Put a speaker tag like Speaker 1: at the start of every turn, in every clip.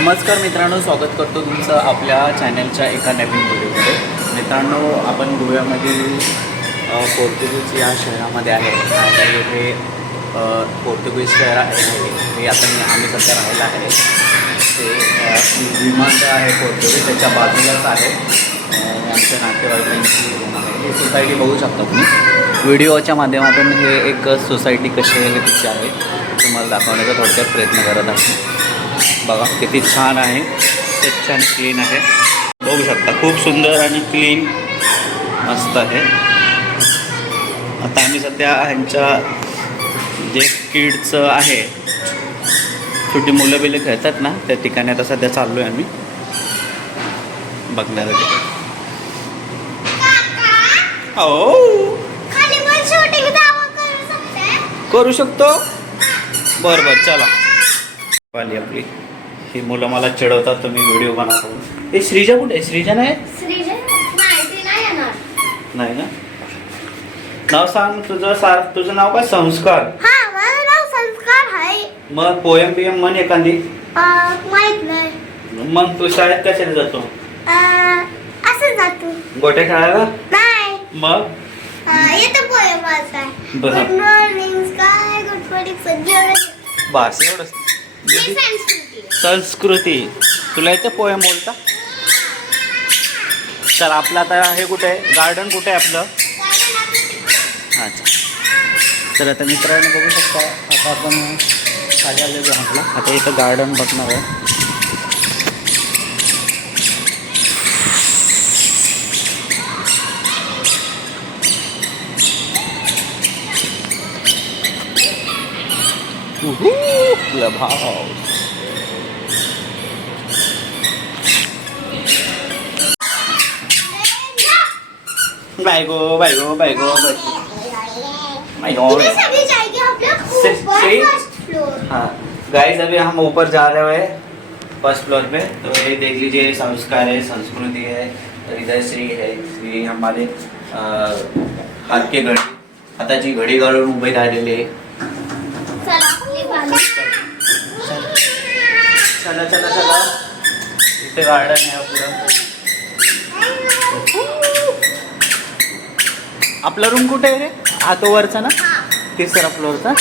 Speaker 1: नमस्कार मित्रांनो स्वागत करतो तुमचं आपल्या चॅनलच्या एका नवीन व्हिडिओमध्ये. मित्रांनो आपण गोव्यामधील पोर्तुगीज या शहरामध्ये आहे. आणि हे पोर्तुगीज शहर आहे. हे आता मी आम्ही सध्या राहिलं आहे. ते अ, विमान जे आहे पोर्तुगीज त्याच्या बाजूलाच आहे. आमच्या नातेवाईकांची रूम ही सोसायटी बघू शकता तुम्ही. व्हिडिओच्या माध्यमातून हे एक सोसायटी कशी आहे तिची आहे. तुम्हाला दाखवण्याचा थोडक्यात प्रयत्न करत आहे. बघा किती छान आहे. स्वच्छ आणि क्लीन आहे. बघू शकता खूप सुंदर आणि क्लीन मस्त आहे. आता आम्ही सध्या ह्यांच्या जे किड्सचं आहे छोटी मुलं बिलं खेळतात ना त्या ठिकाणी आता सध्या चाललो आहे आम्ही. बघण्यासाठी. हो
Speaker 2: करू शकतो?
Speaker 1: बरं बरं चला. आली आपली. ही मुलं मला चिडवतात तुम्ही व्हिडिओ बनवतो. ए श्रीजा कुठे आहे? श्रीजा नाही?
Speaker 2: श्रीजन नाही
Speaker 1: ना? नाव सांग तुझं सार तुझं नाव काय? संस्कार.
Speaker 2: हा
Speaker 1: मग पोयम बियम म्हण एखादी.
Speaker 2: अं, माहीत नाही.
Speaker 1: मग तू शाळेत कशाला जातो?
Speaker 2: अं, असं जातो.
Speaker 1: गोट्या खेळायला?
Speaker 2: नाही.
Speaker 1: मग?
Speaker 2: येतं पोयम वाचाय
Speaker 1: बरं.
Speaker 2: Good morning sky good morning सगळं.
Speaker 1: बस एवढंच.
Speaker 2: ही संस्कृती।
Speaker 1: संस्कृती. तुला येते पोयम बोलता? चल आपलं आता हे कुठे आहे? गार्डन कुठे आहे आपलं? अच्छा. तर आता मित्रांनो बघू शकता. आता आपण खाली आलेलो आपला आता इथं गार्डन बघणार आहे. से-
Speaker 2: ऊपर
Speaker 1: से-
Speaker 2: फ़र्स्ट फ्लोर
Speaker 1: हाँ। गाइस अभी हम ऊपर जा रहे हैं फ़र्स्ट फ्लोर पे। तो ये देख लीजिए संस्कार है संस्कृति है हृदय श्री है। श्री हमारे हात के घडी हाताची घडी घालून उभे राहिलेले
Speaker 2: चला
Speaker 1: चला चला. इथे गार्डन आहे आपलं. आपला रूम कुठे आहे रे? हा तो वरचा ना. तिसरा फ्लोअरचा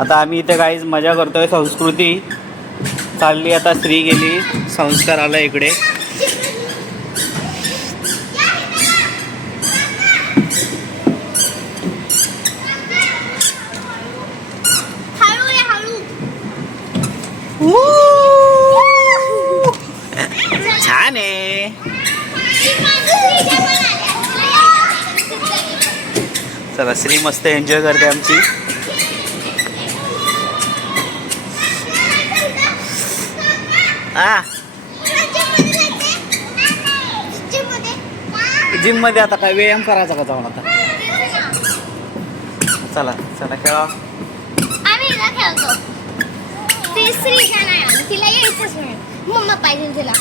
Speaker 1: आता आम्ही इथे काहीच मजा करतोय. संस्कृती चालली आता स्त्री गेली. संस्कार आला इकडे
Speaker 2: हळू ये हळू
Speaker 1: छान आहे चला श्री मस्त एन्जॉय करते आमची. आ. जिममध्ये आता काय व्यायाम करायचा का जाऊन आता? चला चला खेळा.
Speaker 2: आम्ही हिला खेळतो. ती श्रीजा नाही आली? तिला यायचंच नाही. मम्मा पाहिजे तिला.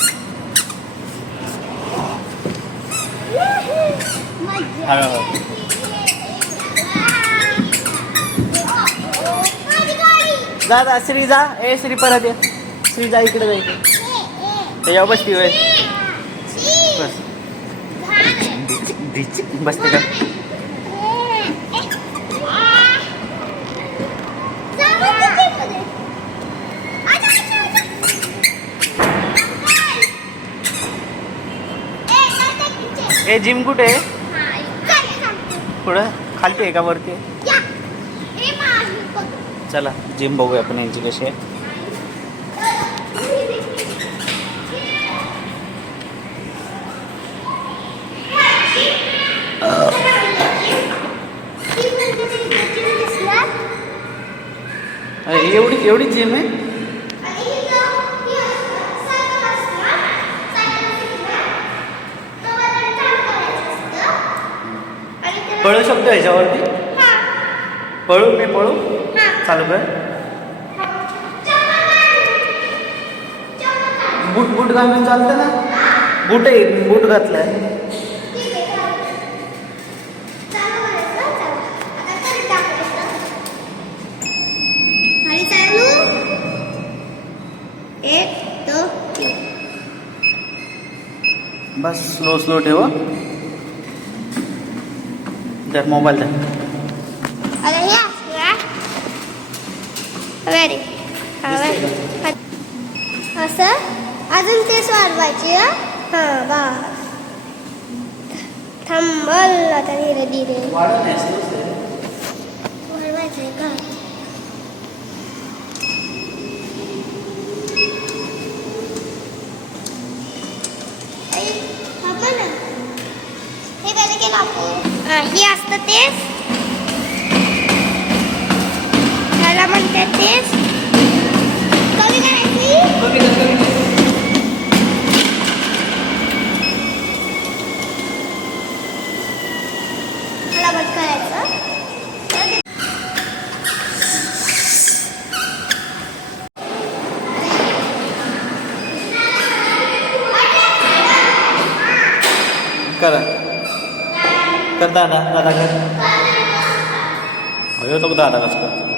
Speaker 2: माझी गाडी.
Speaker 1: जा जा श्री जा. ए श्री परत ये. श्री जा इकडे जा इकडे. त्याच्यावर बसती होय. बस.
Speaker 2: घाण.
Speaker 1: बसते का.
Speaker 2: ए,
Speaker 1: जिम कुठे. पुढं खालती आहे का वरती. चला जिम बघूया आपण यांची कशी आहे एवढी एवढी जिम आहे? पळू शकतो ह्याच्यावरती पळू मी पळू? चालू कर. बूट बूट घालून चालतं ना? बूट आहे बूट घातलाय. एक दो तीन बस स्लो स्लो ठेव देख मोबाईल
Speaker 2: देख. असं? अजून तेच वाढवायचे हा? बा थांबल आता धीरे धीरे. आपण हे असतं तेच. त्याला म्हणतात तेच. कमी करायची.
Speaker 1: करा. कर दादा दादा कर अयो तो दादा कसं कर